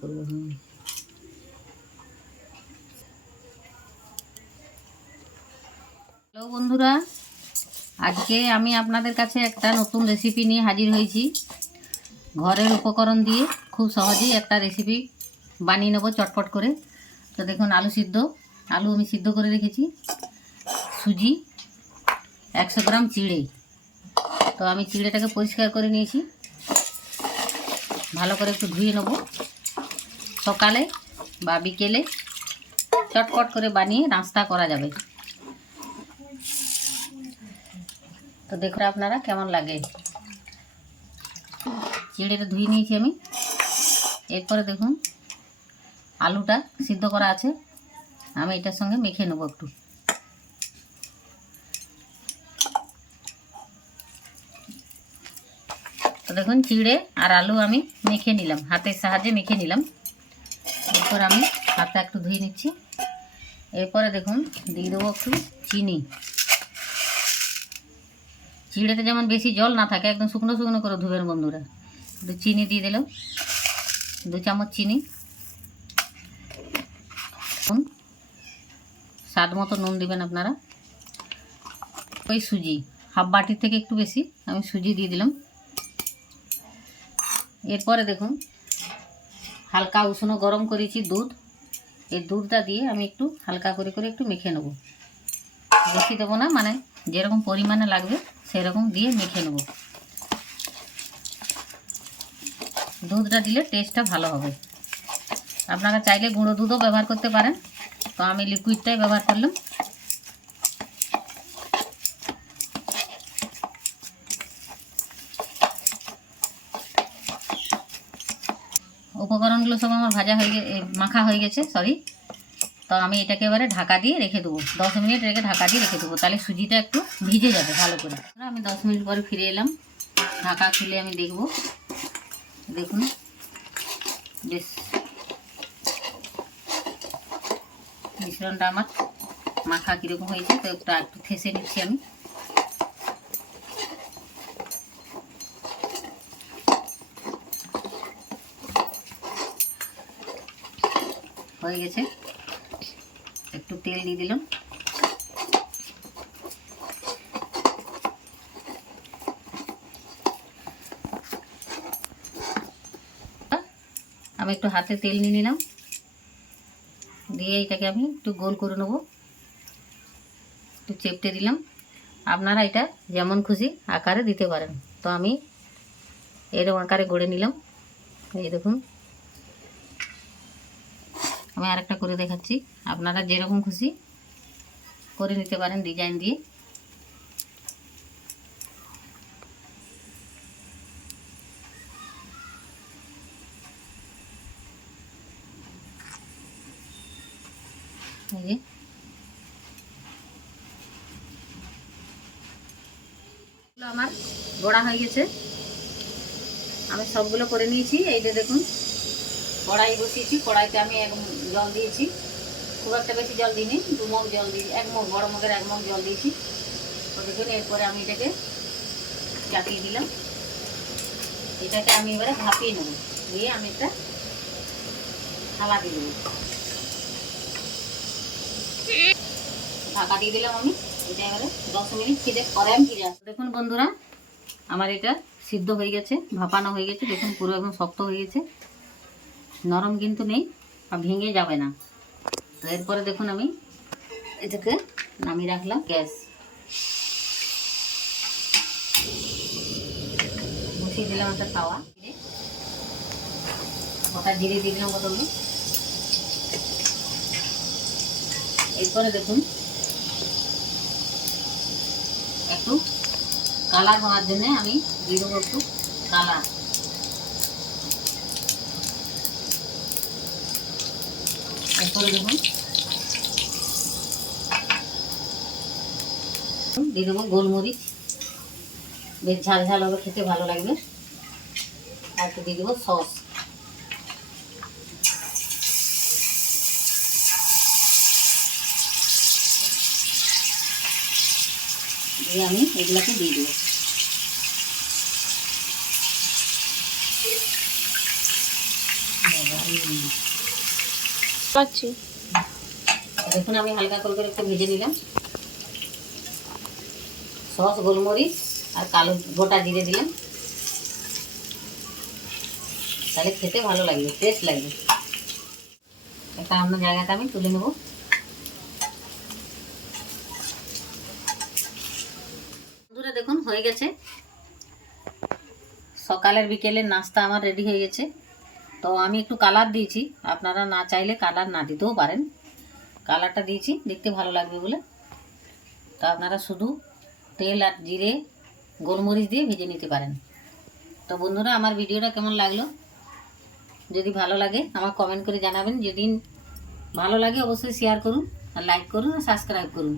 করব হ্যালো বন্ধুরা, আজকে আমি আপনাদের কাছে একটা নতুন রেসিপি নিয়ে হাজির হয়েছি। ঘরের উপকরণ দিয়ে খুব সহজেই একটা রেসিপি বানিয়ে নেব চটপট করে। তো দেখুন, আলু সিদ্ধ। আলু আমি সিদ্ধ করে রেখেছি। সুজি, একশো গ্রাম চিড়ে। তো আমি চিড়েটাকে পরিষ্কার করে নিয়েছি। ভালো করে একটু ধুয়ে নেব। সকালে বা বিকেলে চটপট করে বানিয়ে নাস্তা করা যাবে। তো দেখুন আপনারা কেমন লাগে। চিড়েটা ধুয়ে নিয়েছি আমি। এরপরে দেখুন, আলুটা সিদ্ধ করা আছে। আমি এটার সঙ্গে মেখে নেব একটু। তো দেখুন, চিড়ে আর আলু আমি মেখে নিলাম। হাতের সাহায্যে মেখে নিলাম। এরপর আমি হাতটা একটু ধুয়ে নিচ্ছি। এরপরে দেখুন, দিয়ে দেবো একটু চিনি। চিড়েতে যেমন বেশি জল না থাকে, একদম শুকনো শুকনো করে ধুবেন বন্ধুরা। একটু চিনি দিয়ে দিলাম। দু চামচ চিনি। স্বাদ মতো নুন দিবেন আপনারা। ওই সুজি, হাফ বাটির থেকে একটু বেশি, আমি সুজি দিয়ে দিলাম। এরপরে দেখুন, হালকা উষ্ণ গরম করেছি দুধ। এই দুধটা দিয়ে আমি একটু হালকা করে করে একটু মেখে নেব। বেশি দেবো না মানে যেরকম পরিমাণে লাগবে সেরকম দিয়ে মেখে নেব। দুধটা দিলে টেস্টটা ভালো হবে। আপনারা চাইলে গুঁড়ো দুধও ব্যবহার করতে পারেন। তো আমি লিকুইডটাই ব্যবহার করলাম। উপকরণগুলো সব আমার ভাজা হয়ে গে- এ, মাখা হয়ে গেছে সরি তো আমি এটাকে এবারে ঢাকা দিয়ে রেখে দেবো। দশ মিনিট রেখে ঢাকা দিয়ে রেখে দেবো তাহলে সুজিটা একটু ভিজে যাবে ভালো করে। আমি দশ মিনিট পরে ফিরে এলাম। ঢাকা খুলে আমি দেখব। দেখুন। বেশ। মিশ্রণটা আমার মাখা কীরকম হয়েছে তো একটু একটু থেসে নিচ্ছি আমি। হয়ে গেছে। একটু তেল দিয়ে দিলাম। আমি একটু হাতে তেল নিয়ে নিলাম। দিয়ে এটাকে আমি একটু গোল করে নেব। একটু চেপটে দিলাম। আপনারা এটা যেমন খুশি আকারে দিতে পারেন। তো আমি এরকম আকারে গড়ে নিলাম। এই দেখুন। আমি আরেকটা করে দেখাচ্ছি। আপনারা যেরকম খুশি করে নিতে পারেন ডিজাইন দিয়ে। আমার বড়া হয়ে গেছে। আমি সবগুলো করে নিয়েছি, এই যে দেখুন। কড়াই বসিয়েছি, কড়াইতে আমি এক জল দিয়েছি। খুব একটা বেশি জল দিইনি, দু মগ জল দিয়েছি এক মগ বড় মগের এক মগ জল দিয়েছি। তো দেখুন, এরপরে আমি এটাকে চাপিয়ে দিলাম। এটাকে আমি এবারে ভাপিয়ে নেব, দিয়ে আমি একটা থালা দিয়ে দেবো। ঢাকা দিয়ে দিলাম আমি, এটা এবারে দশ মিনিট খিদে পরে আমি ফিরে আসব। দেখুন বন্ধুরা, আমার এটা সিদ্ধ হয়ে গেছে, ভাপানো হয়ে গেছে, দেখুন পুরো একদম শক্ত হয়ে গেছে। নরম কিন্তু নেই, আর ভেঙে যাবে না। তো এরপরে দেখুন আমি এটাকে নামিয়ে রাখলাম গ্যাস। বসিয়ে দিলাম একটা তাওয়া। ওটা জিরে দিলাম কতগুলো এরপরে দেখুন একটু কালার হওয়ার জন্য আমি দিয়ে দেবো একটু কালার এরপরে দেখুন দিয়ে দেবো গোলমরিচ। বেশ ঝাল ঝাল হবে, খেতে ভালো লাগবে। আর একটু দিয়ে দেবো সস। দিয়ে আমি এগুলোকে দিয়ে দেবো। হুম। পাচ্ছি। দেখুন, আমি হালকা করে করে একটু ভেজে নিলাম। সস, গোলমরিচ আর কালো গোটা জিরে দিলাম। তাহলে খেতে ভালো লাগবে টেস্ট লাগবে। একটা অন্য জায়গাতে আমি তুলে নেব। দেখুন, হয়ে গেছে। সকালের বিকেলের নাস্তা আমার রেডি হয়ে গেছে। তো আমি একটু কালার দিয়েছি। আপনারা না চাইলে কালার না দিতেও পারেন। কালারটা দিয়েছি, দেখতে ভালো লাগবে বলে। তো আপনারা শুধু তেল আর জিরে, গোলমরিচ দিয়ে ভেজে নিতে পারেন। তো বন্ধুরা, আমার ভিডিওটা কেমন লাগল? যদি ভালো লাগে, আমার কমেন্ট করে জানাবেন। যদি ভালো লাগে, অবশ্যই শেয়ার করুন আর লাইক করুন আর সাবস্ক্রাইব করুন।